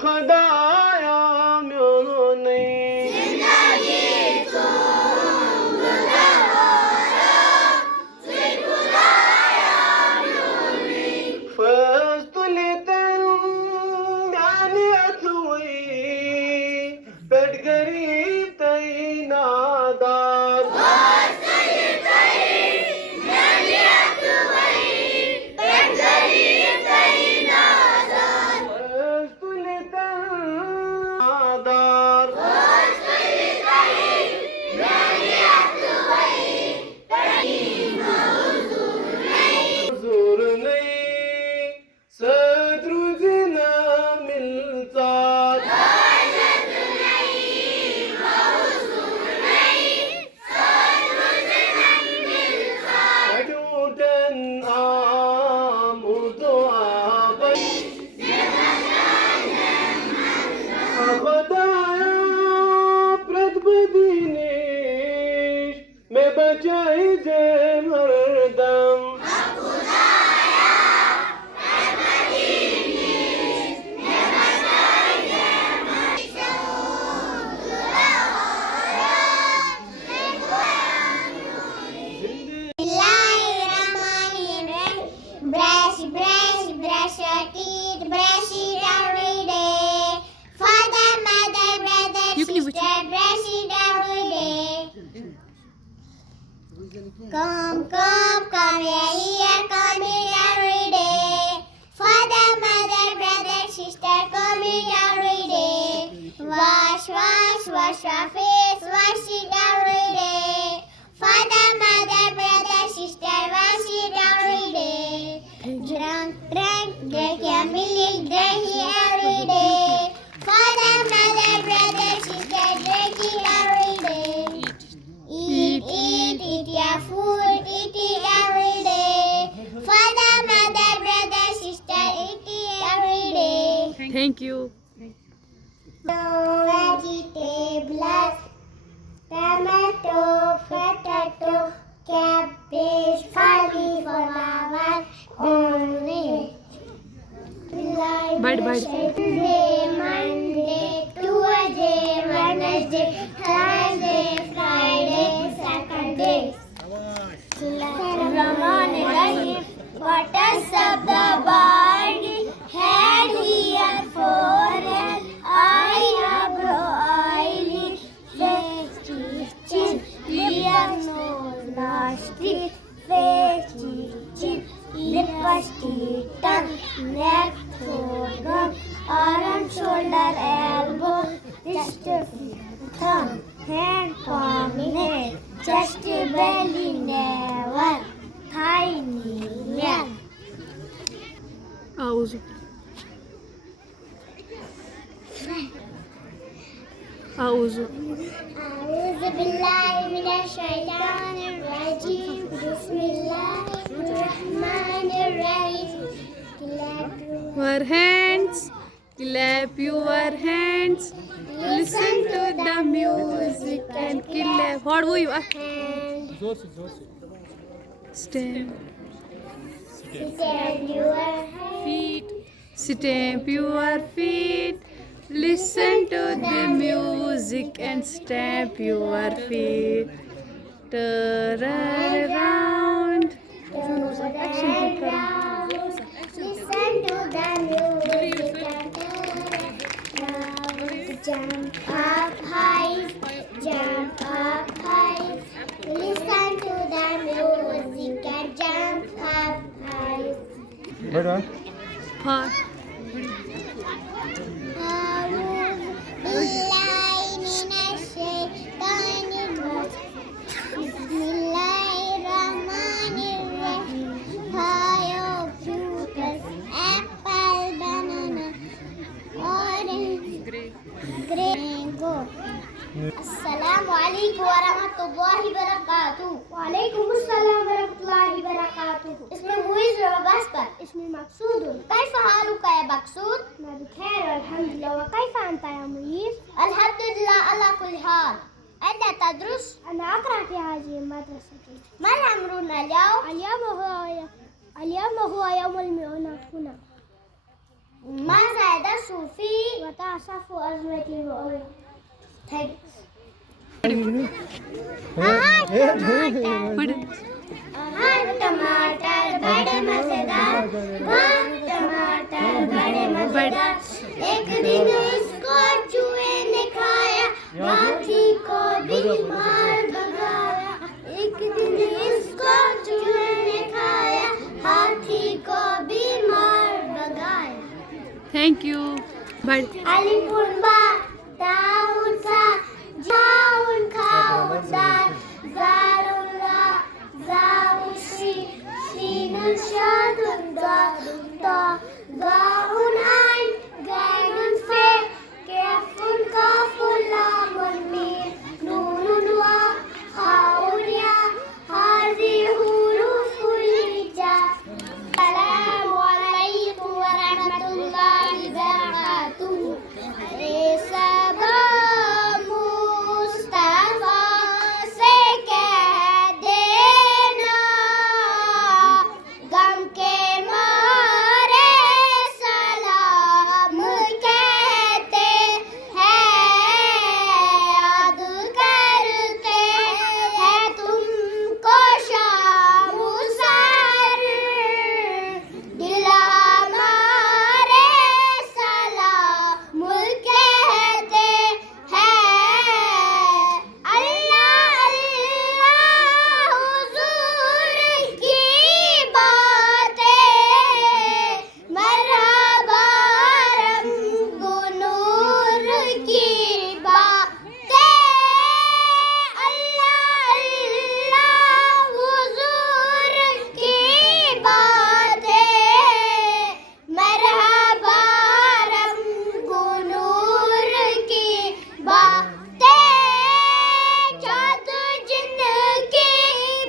खुदाया म्यों नहीं जिंदगी तो गुजारा से खुदाया म्यों नहीं فاستلتن يعني أثوي بد قريب تينادار मैं बचाई जे मरदम Brush, brush, brush your teeth, brush it every day. Father, mother, brother, sister, brush it every day. Come here, come here every day. Father, mother, brother, sister, come here every day. Wash, wash, wash your face, wash it every day. Father, mother, brother, sister, wash it every day. Drink, drink your milk, drink it every day. Father, mother, brother, sister, drink it every day. Eat your food, eat it every day. Father, mother, brother, sister, eat it every day. Thank you. Vegetables, tomato, potato, cabbage, cauliflower, onion. Bud. Monday, Tuesday, Wednesday, Thursday, Friday, Saturday. Rahman-e-Rahim. What is of the body? Head, ear, forehead, eye, eyebrow, eyelid, face, teeth, chin, ear, nose, nostril, face, chin, lips, teeth, tongue, neck, throat, gum, arm, shoulder, elbow, wrist, thumb, hand, palm, neck, chest, belly, navel, thigh, knee, neck. أعوذ أعوذ أعوذ بالله من الشيطان الرجيم بسم الله الرحمن الرحيم Your hands, clap your hands, listen to the music and clap. What will you hand stand? stand your Feet, stamp your feet, listen to the music and stamp your feet. Turn around. Listen to the music and jump up high, jump up high. Listen to the music and jump up high. बेटा Far. أعوذ بالله من الشيطان الرجيم بسم الله الرحمن الرحيم Fire, fruit, apple, banana, orange, mango. Assalamu alaikum warahmatullahi wabarakatuh. Waalaikum assalam warahmatullahi wabarakatuh. اسمي مويز وبسبر. اسمي مقصود. كيف حالك يا مقصود؟ أنا بخير الحمد لله. وكيف أنت يا مويز؟ الحمد لله على كل حال. أين تدرس؟ أنا أقرأ في هذه المدرسة. ما أمرنا اليوم؟ اليوم هو يوم المئونة هنا. ماذا يدرس فيه؟ وتعصفوا أزمتي Thanks. टमाटर बड़े मजेदार टमाटर बड़े मजेदार एक दिन उसको चूहे ने खाया हाथी को भी मार भगाया एक दिन इसको चूहे ने खाया हाथी को भी मार भगाया Thank you. Bye. Alifun ba daun sa jaun kaun dan zalun la zaun sinun shadun dadun da gaun ein gaun fe kefun kafun lamun mir nunun wa haun ya hazi huruful hija Assalamualaikum warahmatullahi wabarakatuh. Sabah Mustafa se keh dena gam ke mare salam कहते हैं याद करते हैं तुमको शाम sir दिल हमारे सलाम कहते हैं अल्लाह अल्लाह हुजूर की बातें मरहबा रंग नूर की बातें अल्लाह अल्लाह हुजूर की बातें मरहबा रंग नूर की बातें चाँद जिनकी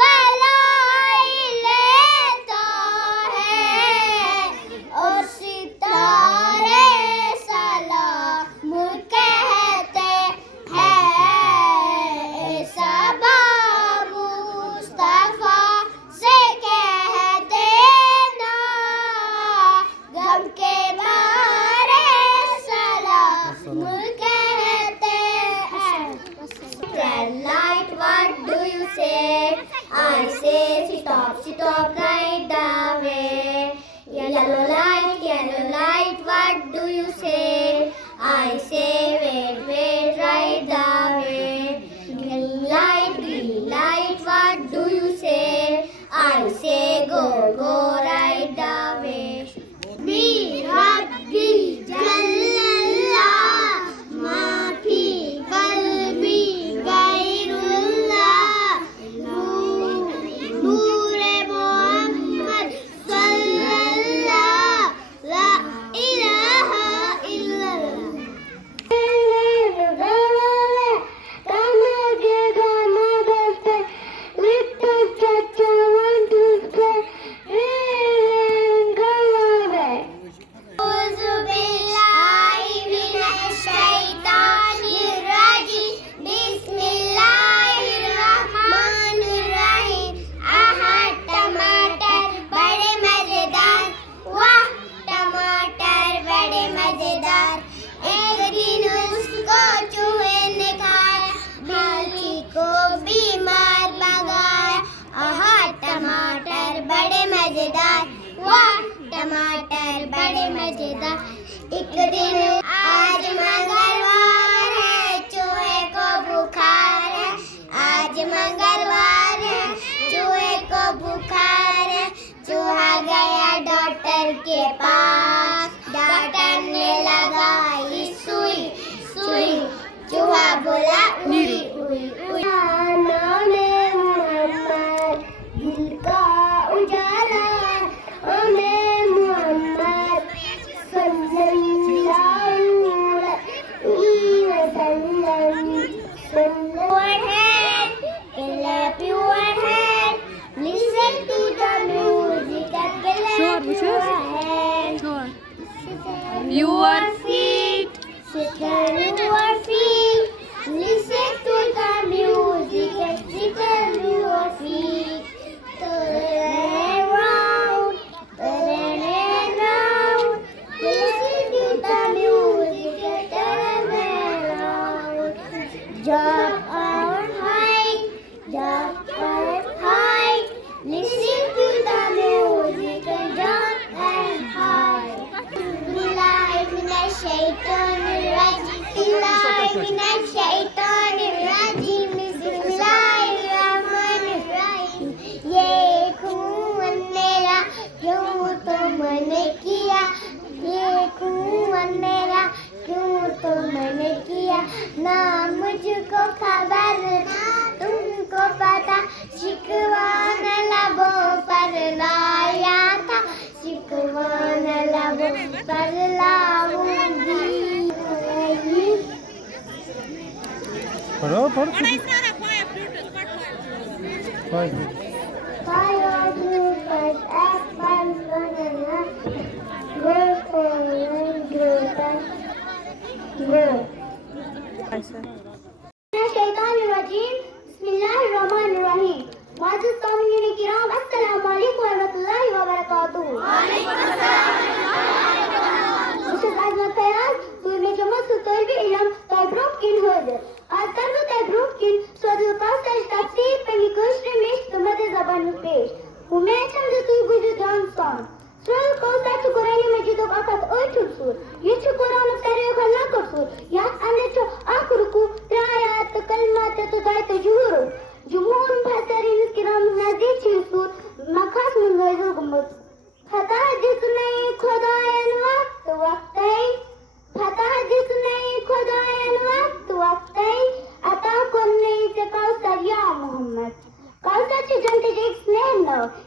भलाई लेता है और सितारे सलाम कहते हैं सबा मुस्तफा से कह देना गम के मारे सलाम कहते हैं Light, what do you say? I say stop right away. Yellow light, what do you say? I say wait right away. Green light, what do you say? I say go right away. Be happy, Jallallah, maafi qalbi gairullah, Noor Muhammad sallallah, la ilaha illallah. टमाटर बड़े मजेदार एक दिन आज मंगलवार है चूहे को बुखार है आज मंगलवार है चूहे को बुखार है चूहा गया डॉक्टर के पास डॉक्टर ने लगाई सुई चूहा बोला उई उई उई नाम मोहम्मद दिल का उजाला Your feet. Sit on your feet. Listen to the music and sit on your feet. Turn around. Listen to the music الشيطان الرجيم من الشيطان الرجيم بسم الله الرحمن الرحيم ये खून मेरा क्यों तुमने किया ये खून मेरा क्यों तुमने किया ना मुझको खबर ना तुमको पता शिकवा न लबों पर लाया था शिकवा न लबों पर लाऊंगी पढ़ो पढ़ो Fire bluebirds, apples, bananas, grow for rain, grow fast, grow. Shaitanirrajim, Bismillahirrahmanirrahim. Muazzez Saminin Kiram, Assalamu alaikum wa rahmatullahi wa barakatuh. Mrs. Azma Fayaz, wir mit Jamas Talbi Ilm, Taibruch in Höde. आज कर्म तैब्रूक की स्वरूपास तफसीर पर निकोश में तुम्हारे ज़बान पेश उम्मीद हम जो तू गुजर जानसान स्वर्ग को सच कुरानी में जितो आकाश ओठुसुर ये छु कुरान तेरे खल्ला कसुर या अंदर छु आखरुकु रायात कलमात तो दायत जुहुर जुमून भसरिन किराम नदी छिसुर मखास में गजो गुमत खता जिसने खुदायन वक्त वक्तई खता जिसने खुदायन वक्त वक्तई अता करने से कौसर या मोहम्मद कौसर से जनते एक स्नेह न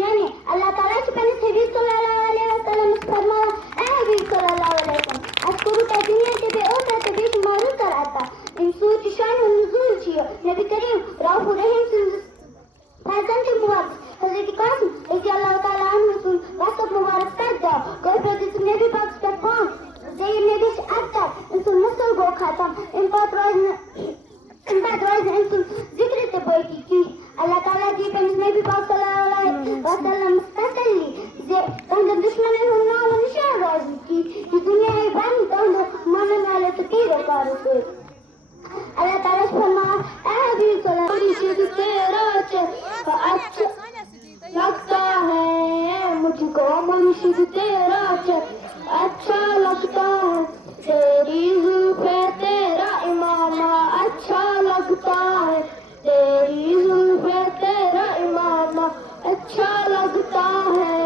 यानी अल्लाह ताला के पहले से भी सल्लल्लाहु अलैहि वसल्लम फरमाया ऐ भी सल्लल्लाहु अलैहि वसल्लम अस्कुरु का दुनिया के बे ओता के बीच मारू कराता इन सूच शान नुज़ूल छियो नबी करीम रऊफ रहीम फैज़न के मुबारक हज़रत कासिम रज़ी अल्लाह ताला अन्हु सुन वास्तव मुबारक कर दो कोई प्रदेश में भी पाक पर कौन Zeyn nebiş aktar, insun nasıl go khatam, in pat roz insun zikr te boy ki Allah Taala ji penis में भी पाक सल्लल्लाहु अलैहि वसल्लम तसल्ली जे उन दुश्मन ने नाम निशान रोज की ये दुनिया है बंद तो मन वाले तो तीर कारो से Allah Taala फरमा ऐ भी सल्लल्लाहु अलैहि तेरा अच्छा लगता है मुझको मुर्शिद तेरा अच्छा लगता है तेरी जुल्फे तेरा इमामा अच्छा लगता है तेरी जुल्फे तेरा इमामा अच्छा लगता है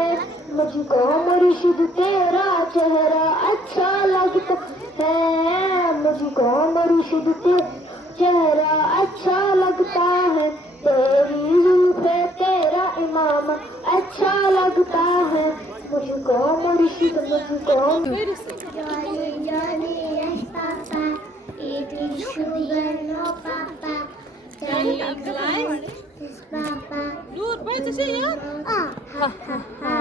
मुझको मुर्शिद तेरा चेहरा अच्छा लगता है मुझको मुर्शिद तेरा चेहरा अच्छा लगता है तेरी जुल्फे तेरा इमामा अच्छा लगता है मुझको मुर्शिद मुझको Johnny Johnny yes papa eating sugar no papa Johnny glass yes papa Nur vai te se yaar ha ha ha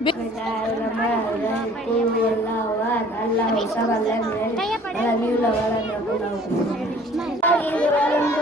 Bismillahirrahmanirrahim